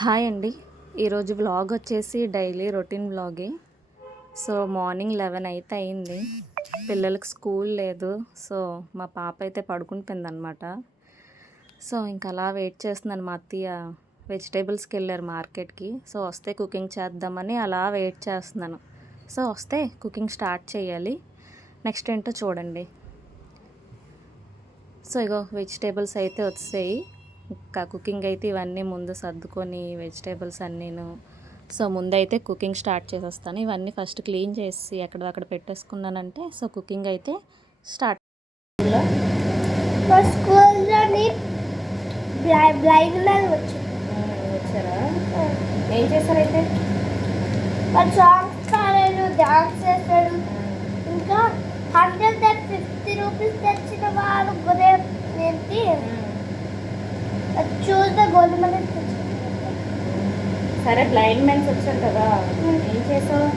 Hi అండి. ఈరోజు vlog వచ్చేసి డైలీ రొటీన్ వ్లాగే. సో మార్నింగ్ 11 అయితే అయింది. పిల్లలకి స్కూల్ లేదు. సో మా పాప అయితే పడుకుంటుందన్నమాట. సో ఇంకా అలా వెయిట్ చేస్తున్నాను. మా అత్తయ్య వెజిటేబుల్స్కి వెళ్ళారు మార్కెట్కి. సో వస్తే కుకింగ్ చేద్దామని అలా వెయిట్ చేస్తున్నాను. సో వస్తే కుకింగ్ స్టార్ట్ చేయాలి. నెక్స్ట్ ఏంటో చూడండి. సో ఇగో వెజిటేబుల్స్ అయితే వచ్చాయి. ఇంకా కుకింగ్ అయితే ఇవన్నీ ముందు సర్దుకొని వెజిటేబుల్స్ అన్నీను. సో ముందైతే కుకింగ్ స్టార్ట్ చేసేస్తాను. ఇవన్నీ ఫస్ట్ క్లీన్ చేసి అక్కడ పెట్టేసుకున్నానంటే సో కుకింగ్ అయితే స్టార్ట్. వచ్చారా? ఏం చేశారైతే డాన్స్ చేశాడు. ఇంకా 150 రూపీస్ తెచ్చిన వాడు గురేంటి చూస్తే గోల్డ్ మెడల్. సరే బ్లైండ్ మెన్స్ వచ్చారు కదా, ఏం చేసావు?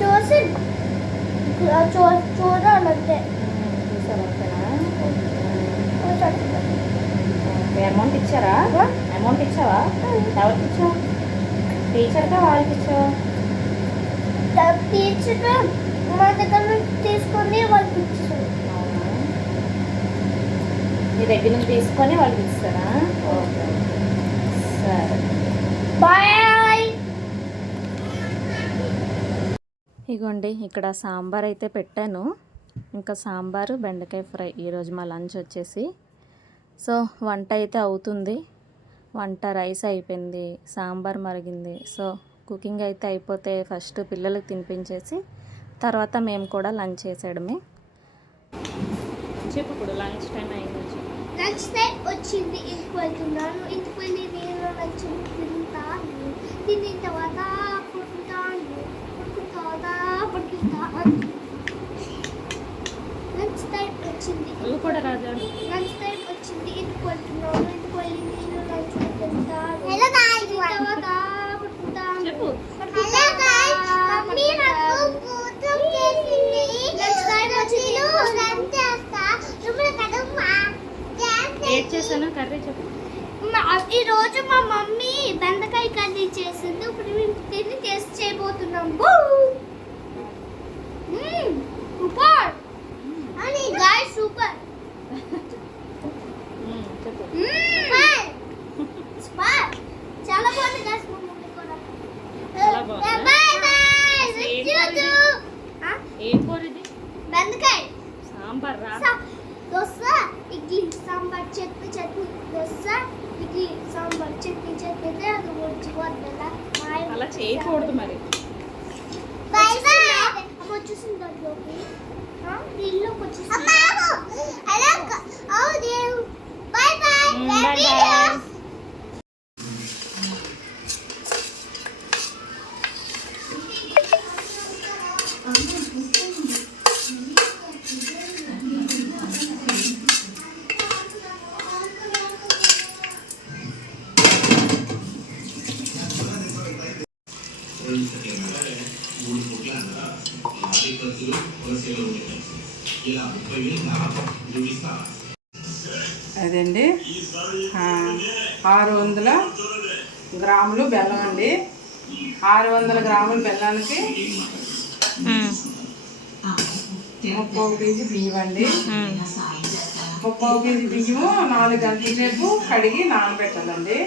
చూసి చూడాలంటే చూసావు అంతేనా? అమౌంట్ ఇచ్చారా? అమౌంట్ ఇచ్చావా? ఎవరికి ఇచ్చావు? టీచర్గా వాళ్ళకి ఇచ్చావా? టీచర్ మా దగ్గర నుంచి తీసుకొని వాళ్ళకి ఇచ్చారు. మీ దగ్గర నుంచి తీసుకొని వాళ్ళకి ఇస్తారా? ఓకే, సరే బాయ్. ఇగోండి ఇక్కడ సాంబార్ అయితే పెట్టాను. ఇంకా సాంబారు బెండకాయ ఫ్రై ఈరోజు మా లంచ్ వచ్చేసి. సో వంట అయితే అవుతుంది. వంట రైస్ అయిపోయింది, సాంబార్ మరిగింది. సో కుకింగ్ అయితే అయిపోతే ఫస్ట్ పిల్లలకు తినిపించేసి తర్వాత మేము కూడా లంచ్ చేసేయడమే. చెప్పు, ఇప్పుడు లంచ్ టైం అయింది. లంచ్ టైం వచ్చింది. ఇంటికి వెళ్తున్నాను. ఇంటికి వెళ్ళి నేను లంచ్ తింటాను. తిన్న తర్వాత పడుకుంటాను. లంచ్ టైం వచ్చింది. కూడా రాజా లంచ్ టైం వచ్చింది. ఇంటికి వెళ్తున్నాను. ఇంటికి వెళ్ళి నేను లంచ్ తింటాను. తర్వాత పడుకుంటాను. చెప్పు. చేశాను కర్రీ చెప్పు. ఈరోజు మా మమ్మీ బెండకాయ కర్రీ చేసింది. ఇప్పుడు మేము తిని టేస్ట్ చేయబోతున్నాం. సూపర్ అని గాయ్స్, సూపర్. చెప్పు. సూపర్, చాలా బాగుంది గాయ్స్. మా మమ్మీ కూడా బై బై. ఏం కూర ఇది? బెండకాయ సాంబార్ రా. దోశ, ఇడ్లీ, సాంబార్, చట్నీ, దోశ, ఇడ్లీ, సాంబార్, చట్నీ అది వచ్చిపోతుందా? అలా చేయకూడదు మరి. అమ్మ వచ్చేసింది దాంట్లోకి. ఇల్లుకి వచ్చేసింది. అదండి 600 గ్రాములు బెల్లం అండి. 600 గ్రాముల బెల్లానికి 30 కేజీ బియ్యం అండి. 30 కేజీ బియ్యము 4 గంటల సేపు కడిగి నానబెట్టాలండి.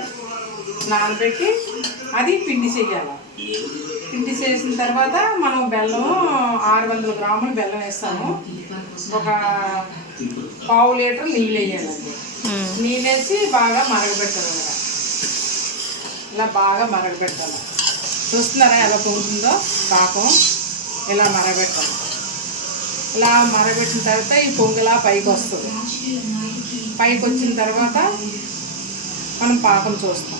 నానబెట్టి అది పిండి చేయాలి. పిండి చేసిన తర్వాత మనం బెల్లం 600 గ్రాములు బెల్లం వేస్తాము. ఒక పావు లీటర్ నీళ్ళు వేయాలండి. నీళ్ళు వేసి బాగా మరగబెట్టాలి. ఇలా బాగా మరగబెట్టాలి. చూస్తున్నారా ఎలా పొంగుతుందో పాకం? ఇలా మరగబెట్టాలి. ఇలా మరగబెట్టిన తర్వాత ఈ పొంగులా పైకి వస్తుంది. పైకి వచ్చిన తర్వాత మనం పాకం చూస్తాం.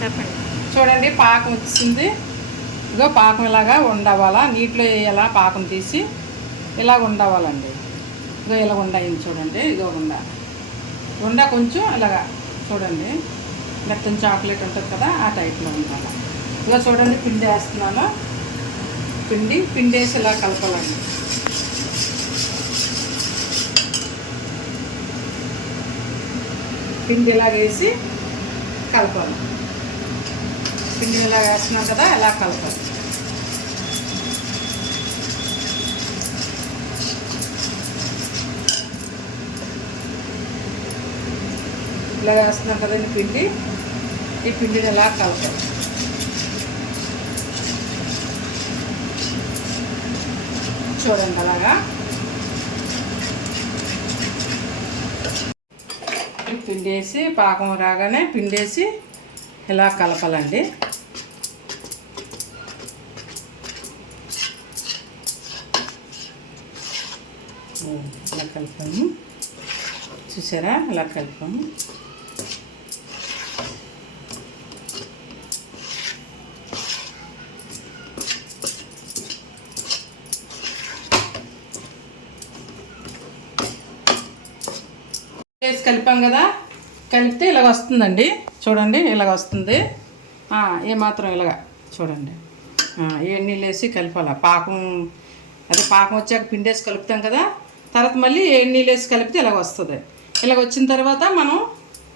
చెప్పండి. చూడండి పాకం వచ్చింది. ఇగో పాకం ఇలాగా ఉండవాలా, నీటిలో వేయాలా, పాకం తీసి ఇలా ఉండవాలండి. ఇగో ఇలా ఉండయింది చూడండి. ఇగో ఉండ కొంచెం ఇలాగా చూడండి. మెత్తని చాక్లెట్ ఉంటుంది కదా, ఆ టైప్లో ఉండాలి. ఇలా చూడండి పిండి వేస్తున్నాను. పిండి వేసి ఇలా కలపాలండి. పిండి ఇలా వేసి కలపాలి. పిండి ఇలా వేస్తున్నాం కదా, ఇలా కలపాలి. ఇలా వేస్తున్నాం కదండి పిండి. ఈ పిండిని ఇలా కలపాలి. చూడండి అలాగా పిండి వేసి పాకం రాగానే పిండి వేసి ఇలా కలపాలండి. ఇలా కలిపాము, చూసారా? ఇలా కలిపాము. వేసి కలిపాం కదా, కలిపితే ఇలాగ వస్తుందండి. చూడండి ఇలాగ వస్తుంది. ఏమాత్రం ఇలాగ చూడండి. ఏ నీళ్ళు వేసి కలిపాలి. పాకం వచ్చాక పిండి వేసి కలుపుతాం కదా, తర్వాత మళ్ళీ ఏ నీళ్ళు వేసి కలిపితే ఇలాగ వస్తుంది. ఇలాగ వచ్చిన తర్వాత మనం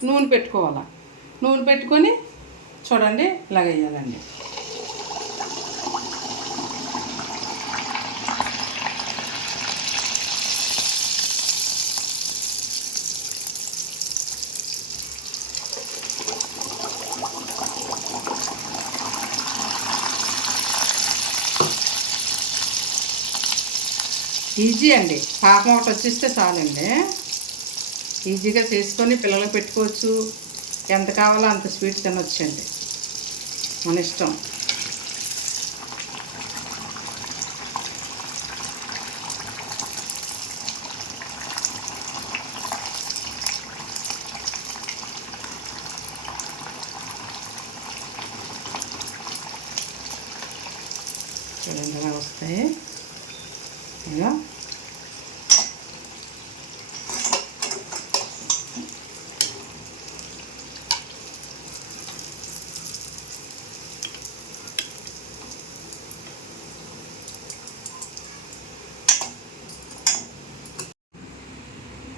నూనె పెట్టుకోవాలి. నూనె పెట్టుకొని చూడండి ఇలాగ వేయాలండి. ఈజీ అండి. పాకం ఒకటి వచ్చేస్తే చాలండి. ఈజీగా చేసుకొని పిల్లలకు పెట్టుకోవచ్చు. ఎంత కావాలో అంత స్వీట్ తినొచ్చండి, మన ఇష్టం. చూడండి ఎలా వస్తాయి. ఇలా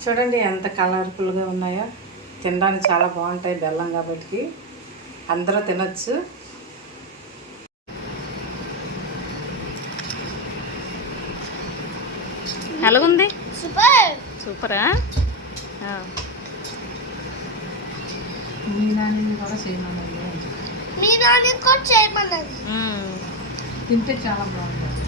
చూడండి ఎంత కలర్ఫుల్గా ఉన్నాయో. తినడానికి చాలా బాగుంటాయి, బెల్లం కాబట్టి అందరూ తినచ్చు. ఎలాగుంది? సూపర్. సూపరా? మీ నాన్నని కూడా చేయమన్నది. మీ నాన్న కూడా చేయమన్నది. తింటే చాలా బాగుంటుంది.